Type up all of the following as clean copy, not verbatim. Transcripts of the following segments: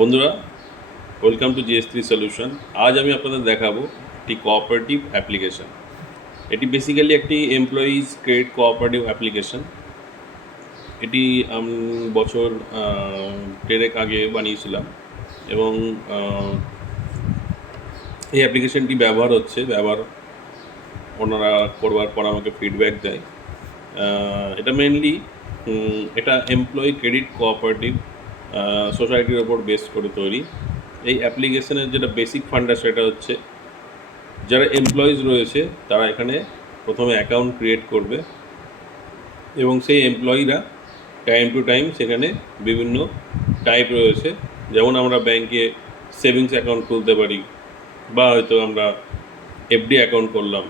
বন্ধুরা, welcome to জিএস3 solution. আজ আমি আপনাদের দেখাবো একটি কোঅপারেটিভ অ্যাপ্লিকেশন। এটি বেসিক্যালি একটি এমপ্লয়িজ ক্রেডিট কোঅপারেটিভ অ্যাপ্লিকেশন। এটি আমি বছর 10 আগে বানিয়েছিলাম এবং এই অ্যাপ্লিকেশনটি ব্যবহার ওনারা করবার পর আমাকে ফিডব্যাক দেয়। এটা মেনলি এটা এমপ্লয়ি ক্রেডিট কোঅপারেটিভ সোসাইটির ওপর বেস করে তৈরি। এই অ্যাপ্লিকেশনের যেটা বেসিক ফান্ডা সেটা হচ্ছে যারা এমপ্লয়িজ রয়েছে তারা এখানে প্রথমে অ্যাকাউন্ট ক্রিয়েট করবে এবং সেই এমপ্লয়িরা টাইম টু টাইম সেখানে বিভিন্ন টাইপ রয়েছে, যেমন আমরা ব্যাংকে সেভিংস অ্যাকাউন্ট খুলতে পারি, বা হয়তো আমরা এফডি অ্যাকাউন্ট করলাম,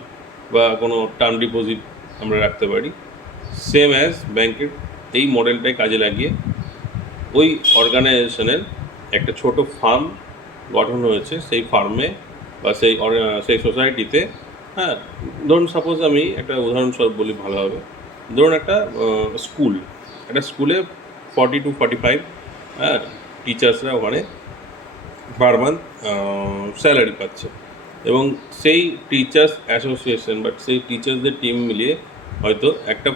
বা কোনো টার্ম ডিপোজিট আমরা রাখতে পারি। সেম অ্যাজ ব্যাংকের এই মডেলটাই কাজে লাগিয়ে ওই অর্গানাইজেশনের একটা ছোট ফার্ম গঠন হয়েছে। সেই ফার্মে বা সেই সোসাইটিতে, হ্যাঁ, ধরুন সাপোজ আমি একটা উদাহরণস্বরূপ বলি ভালো হবে। ধরুন একটা স্কুলে 40 to 45 টিচার্সরা ওখানে পার মান্থ স্যালারি পাচ্ছে, এবং সেই টিচার্স অ্যাসোসিয়েশন বা সেই টিচার্সদের টিম মিলিয়ে হয়তো একটা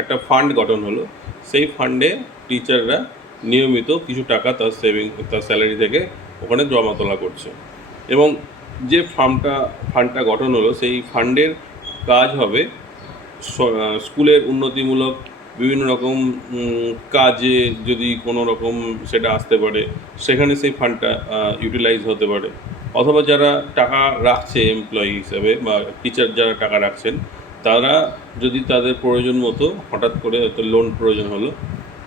একটা ফান্ড গঠন হলো। সেই ফান্ডে টিচাররা নিয়মিত কিছু টাকা তার স্যালারি থেকে ওখানে জমা তোলা করছে, এবং যে ফান্ডটা গঠন হলো সেই ফান্ডের কাজ হবে স্কুলের উন্নতিমূলক বিভিন্ন রকম কাজে, যদি কোনো রকম সেটা আসতে পারে সেখানে সেই ফান্ডটা ইউটিলাইজ হতে পারে। অথবা যারা টাকা রাখছে এমপ্লয়ি হিসাবে বা টিচার যারা টাকা রাখছেন, তারা যদি তাদের প্রয়োজন মতো হঠাৎ করে হয়তো লোন প্রয়োজন হলো,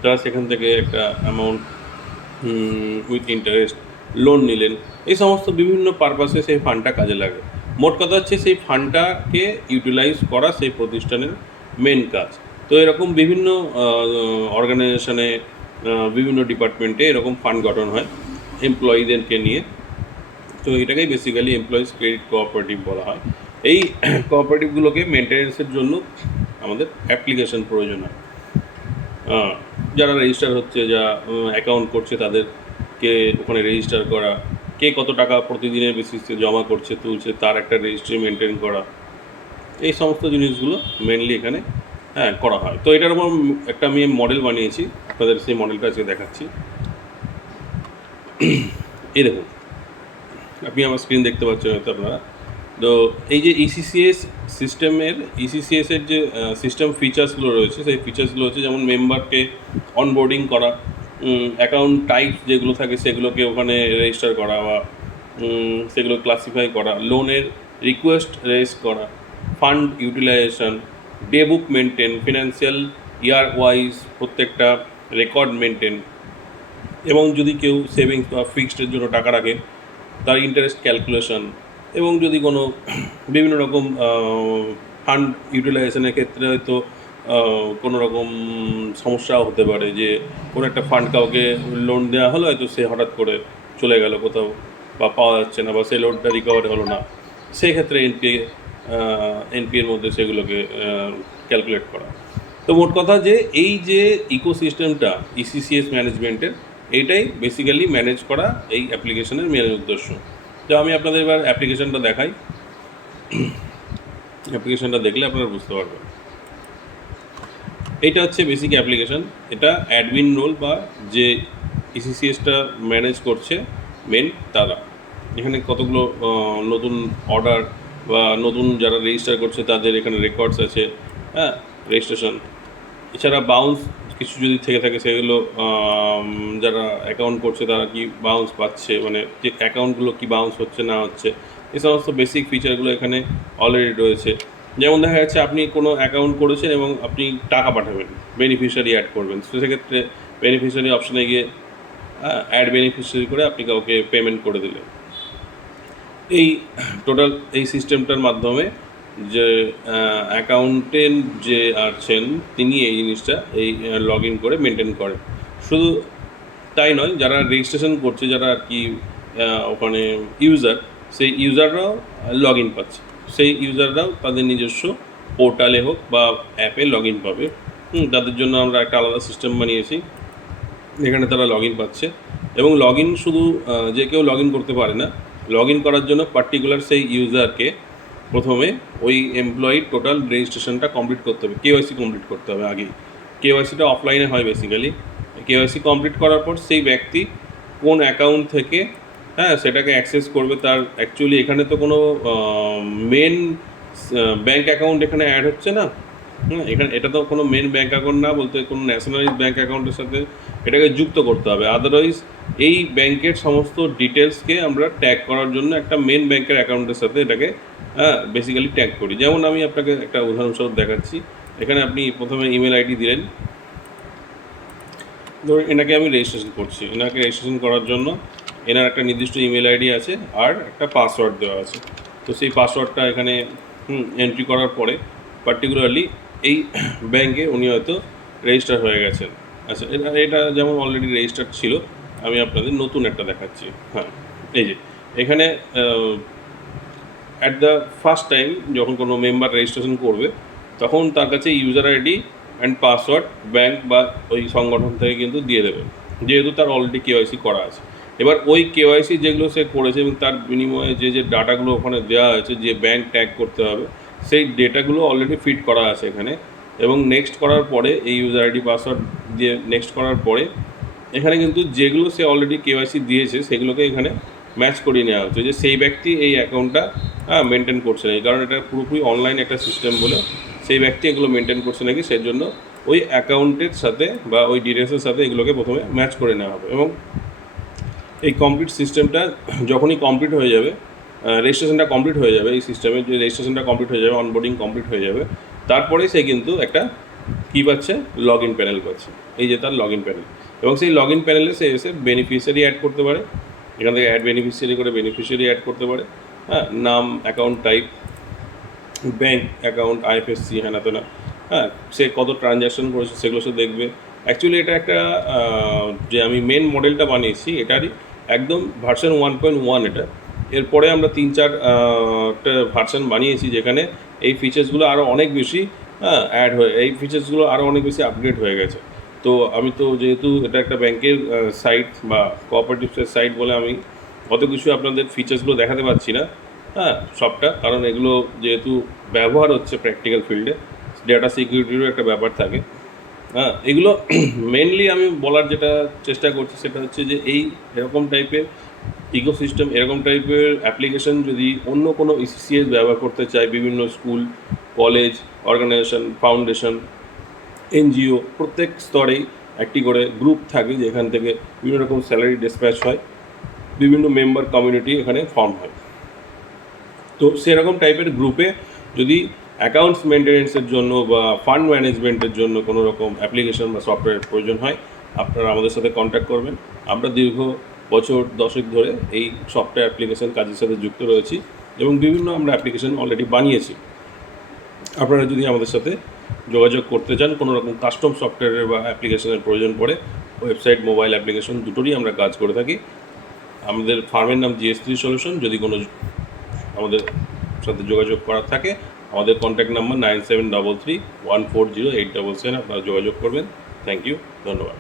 তারা সেখান থেকে একটা অ্যামাউন্ট উইথ ইন্টারেস্ট লোন নিলেন। এই সমস্ত বিভিন্ন পারপাসে সেই ফান্ডটা কাজে লাগে। মোট কথা হচ্ছে সেই ফান্ডটাকে ইউটিলাইজ করা সেই প্রতিষ্ঠানের মেন কাজ। তো এরকম বিভিন্ন অর্গানাইজেশনে, বিভিন্ন ডিপার্টমেন্টে এরকম ফান্ড গঠন হয় এমপ্লয়িদেরকে নিয়ে। তো এটাকেই বেসিক্যালি এমপ্লয়িজ ক্রেডিট কোঅপারেটিভ বলা হয়। এই কোঅপারেটিভগুলোকে মেনটেন্যান্সের জন্য আমাদের অ্যাপ্লিকেশন প্রয়োজন হয়। যারা রেজিস্টার হচ্ছে, যা অ্যাকাউন্ট করছে, তাদেরকে ওখানে রেজিস্টার করা, কে কত টাকা প্রতিদিনের বেসিসে জমা করছে তুলছে তার একটা রেজিস্ট্রি মেনটেন করা, এই সমস্ত জিনিসগুলো মেনলি এখানে করা হয়। তো এটার উপর একটা আমি মডেল বানিয়েছি, আপনাদের সেই মডেলটা আজকে দেখাচ্ছি। এই দেখুন, আপনি আমার স্ক্রিন দেখতে পাচ্ছেন হয়তো আপনারা। তো এই যে ইসিসিএসের যে সিস্টেম ফিচার্সগুলো রয়েছে, সেই ফিচার্সগুলো হচ্ছে যেমন মেম্বারকে অনবোর্ডিং করা, অ্যাকাউন্ট টাইপ যেগুলো থাকে সেগুলোকে ওখানে রেজিস্টার করা বা সেগুলো ক্লাসিফাই করা, লোনের রিকোয়েস্ট রেজ করা, ফান্ড ইউটিলাইজেশন, ডে বুক মেনটেন, ফিনান্সিয়াল ইয়ার ওয়াইজ প্রত্যেকটা রেকর্ড মেনটেন, এবং যদি কেউ সেভিংস বা ফিক্সডের জন্য টাকা রাখে তার ইন্টারেস্ট ক্যালকুলেশন, এবং যদি কোনো বিভিন্ন রকম ফান্ড ইউটিলাইজেশনের ক্ষেত্রে হয়তো কোনো রকম সমস্যাও হতে পারে, যে কোনো একটা ফান্ড কাউকে লোন দেওয়া হলো, হয়তো সে হঠাৎ করে চলে গেল কোথাও বা পাওয়া যাচ্ছে না, বা সেই লোনটা রিকভারি হলো না, সেই ক্ষেত্রে এনপিএর মধ্যে সেগুলোকে ক্যালকুলেট করা। তো মোট কথা যে এই যে ইকোসিস্টেমটা ইসিসিএস ম্যানেজমেন্টের, এইটাই বেসিক্যালি ম্যানেজ করা এই অ্যাপ্লিকেশনের মেন উদ্দেশ্য। তো আমি আপনাদের এবার অ্যাপ্লিকেশনটা দেখাই। অ্যাপ্লিকেশনটা দেখলে আপনারা বুঝতে পারবেন। এইটা হচ্ছে বেসিক অ্যাপ্লিকেশন। এটা অ্যাডমিন রোল বা যে ইসিসিএসটা ম্যানেজ করছে মেন তারা। এখানে কতগুলো নতুন অর্ডার বা নতুন যারা রেজিস্টার করছে তাদের এখানে রেকর্ডস আছে, রেজিস্ট্রেশন। এছাড়া বাউন্স কিছু যদি থেকে থাকে সেগুলো, যারা অ্যাকাউন্ট করছে তারা কি বাউন্স পাচ্ছে, মানে যে অ্যাকাউন্টগুলো কি বাউন্স হচ্ছে না হচ্ছে, এই সমস্ত বেসিক ফিচারগুলো এখানে অলরেডি রয়েছে। যেমন দেখা যাচ্ছে আপনি কোনো অ্যাকাউন্ট করেছেন এবং আপনি টাকা পাঠাবেন, বেনিফিশিয়ারি অ্যাড করবেন, তো সেক্ষেত্রে বেনিফিশিয়ারি অপশানে গিয়ে অ্যাড বেনিফিশিয়ারি করে আপনি কাউকে পেমেন্ট করে দিলেন। এই টোটাল এই সিস্টেমটার মাধ্যমে যে অ্যাকাউন্টেন্ট যে আছেন তিনি এই জিনিসটা লগ ইন করে মেনটেন করেন। শুধু তাই নয়, যারা রেজিস্ট্রেশন করছে, যারা আর কি ওখানে ইউজার, সেই ইউজাররাও লগ ইন পাচ্ছে। সেই ইউজাররাও তাদের নিজস্ব পোর্টালে হোক বা অ্যাপে লগ ইন পাবে। তাদের জন্য আমরা একটা আলাদা সিস্টেম বানিয়েছি, এখানে তারা লগ ইন পাচ্ছে। এবং লগ ইন শুধু যে কেউ লগ ইন করতে পারে না, লগ ইন করার জন্য পার্টিকুলার সেই ইউজারকে প্রথমে ওই এমপ্লয়ির টোটাল রেজিস্ট্রেশনটা কমপ্লিট করতে হবে, কেওয়াইসি কমপ্লিট করতে হবে আগেই। কেওয়াইসিটা অফলাইনে হয় বেসিক্যালি। কেওয়াইসি কমপ্লিট করার পর সেই ব্যক্তি কোন অ্যাকাউন্ট থেকে সেটাকে অ্যাক্সেস করবে, তার অ্যাকচুয়ালি এখানে তো কোনো মেন ব্যাঙ্ক অ্যাকাউন্ট এখানে অ্যাড হচ্ছে না। এখানে এটা তো কোনো মেন ব্যাঙ্ক অ্যাকাউন্ট না, বলতে কোনো ন্যাশনালাইজ ব্যাঙ্ক অ্যাকাউন্টের সাথে এটাকে যুক্ত করতে হবে। আদারওয়াইজ এই ব্যাংকের সমস্ত ডিটেলসকে আমরা ট্যাগ করার জন্য একটা মেন ব্যাংকের অ্যাকাউন্টের সাথে এটাকে বেসিক্যালি ট্যাগ করি। যেমন আমি আপনাকে একটা উদাহরণস্বরূপ দেখাচ্ছি। এখানে আপনি প্রথমে ইমেল আইডি দিলেন, ধরুন এনাকে আমি রেজিস্ট্রেশন করছি। এনাকে রেজিস্ট্রেশন করার জন্য এনার একটা নির্দিষ্ট ইমেল আইডি আছে আর একটা পাসওয়ার্ড দেওয়া আছে। তো সেই পাসওয়ার্ডটা এখানে এন্ট্রি করার পরে পার্টিকুলারলি এই ব্যাংকে উনি হয়তো রেজিস্টার হয়ে গেছেন। আচ্ছা, এটা যেমন অলরেডি রেজিস্টার্ড ছিল, আমি আপনাদের নতুন একটা দেখাচ্ছি। এই যে এখানে অ্যাট দ্য ফার্স্ট টাইম যখন কোনো মেম্বার রেজিস্ট্রেশন করবে তখন তার কাছে user ID and password bank বা ওই সংগঠন থেকে কিন্তু দিয়ে দেবে, যেহেতু তার অলরেডি কেওয়াইসি করা আছে। এবার ওই কেওয়াইসি যেগুলো সে করেছে এবং তার বিনিময়ে যে ডাটাগুলো ওখানে দেওয়া হয়েছে, যে ব্যাংক ট্যাগ করতে হবে, সেই ডেটাগুলো অলরেডি ফিট করা আছে এখানে। এবং নেক্সট করার পরে এই ইউজার আইডি পাসওয়ার্ড দিয়ে নেক্সট করার পরে এখানে কিন্তু যেগুলো সে অলরেডি কেওয়াইসি দিয়েছে সেগুলোকে এখানে ম্যাচ করিয়ে নেওয়া হচ্ছে, যে সেই ব্যক্তি এই অ্যাকাউন্টটা মেনটেন করছে না, কারণ এটা পুরোপুরি অনলাইন একটা সিস্টেম বলে সেই ব্যক্তি এগুলো মেনটেন করছে নাকি, সেই জন্য ওই অ্যাকাউন্টের সাথে বা ওই ডিটেলসের সাথে এগুলোকে প্রথমে ম্যাচ করে নেওয়া হবে। এবং এই কমপ্লিট সিস্টেমটা যখনই কমপ্লিট হয়ে যাবে, রেজিস্ট্রেশনটা কমপ্লিট হয়ে যাবে, এই সিস্টেমের যে রেজিস্ট্রেশনটা কমপ্লিট হয়ে যাবে, অনবোর্ডিং কমপ্লিট হয়ে যাবে, তারপরে সে কিন্তু একটা কী পাচ্ছে, লগ ইন প্যানেল পাচ্ছে। এই যে তার লগ ইন প্যানেল, এবং সেই লগ ইন প্যানেলে সে এসে বেনিফিশিয়ারি অ্যাড করতে পারে। এখান থেকে অ্যাড বেনিফিশিয়ারি করে বেনিফিশিয়ারি অ্যাড করতে পারে। নাম, account type, bank account, IFSC, না সে কত ট্রানজ্যাকশন করেছে সেগুলো সে দেখবে। অ্যাকচুয়ালি এটা একটা যে আমি মেন মডেলটা বানিয়েছি এটারই একদম ভার্সন 1.1 এটা। এরপরে আমরা 3-4টা ভার্সন বানিয়েছি যেখানে এই ফিচার্সগুলো আরও অনেক বেশি অ্যাড হয়ে, এই ফিচার্সগুলো আরও অনেক বেশি আপগ্রেড হয়ে গেছে। তো আমি তো যেহেতু এটা একটা ব্যাংকের সাইট বা কোঅপারেটিভসের সাইট বলে আমি অত কিছু আপনাদের ফিচার্সগুলো দেখাতে পারছি না সবটা, কারণ এগুলো যেহেতু ব্যবহার হচ্ছে প্র্যাকটিক্যাল ফিল্ডে, ডেটা সিকিউরিটিরও একটা ব্যাপার থাকে। এগুলো মেনলি আমি বলার যেটা চেষ্টা করছি সেটা হচ্ছে যে এরকম টাইপের ইকোসিস্টেম, এরকম টাইপের অ্যাপ্লিকেশন যদি অন্য কোনো ইসিসিএস ব্যবহার করতে চায়, বিভিন্ন school, college, organisation, foundation, NGO, প্রত্যেক স্তরেই একটি করে গ্রুপ থাকে যেখান থেকে বিভিন্ন রকম স্যালারি ডিসপ্যাচ হয়, বিভিন্ন মেম্বার কমিউনিটি এখানে ফর্ম হয়। তো সেরকম টাইপের গ্রুপে যদি অ্যাকাউন্টস মেনটেন্যান্সের জন্য বা ফান্ড ম্যানেজমেন্টের জন্য কোনো রকম অ্যাপ্লিকেশন বা সফটওয়্যারের প্রয়োজন হয়, আপনারা আমাদের সাথে কন্ট্যাক্ট করবেন। আমরা দীর্ঘ বছর 10 ধরে এই সফটওয়্যার অ্যাপ্লিকেশন কাজের সাথে যুক্ত রয়েছি এবং বিভিন্ন আমরা অ্যাপ্লিকেশন অলরেডি বানিয়েছি। আপনারা যদি আমাদের সাথে যোগাযোগ করতে চান, কোনো রকম কাস্টম সফটওয়্যারের বা অ্যাপ্লিকেশনের প্রয়োজন পড়ে, ওয়েবসাইট, মোবাইল অ্যাপ্লিকেশন দুটোরই আমরা কাজ করে থাকি। আমাদের ফার্মের নাম GS3 সলিউশন। যদি কোনো আমাদের সাথে যোগাযোগ করার থাকে, আমাদের কন্ট্যাক্ট নাম্বার 9733140877, আপনারা যোগাযোগ করবেন। থ্যাংক ইউ, ধন্যবাদ।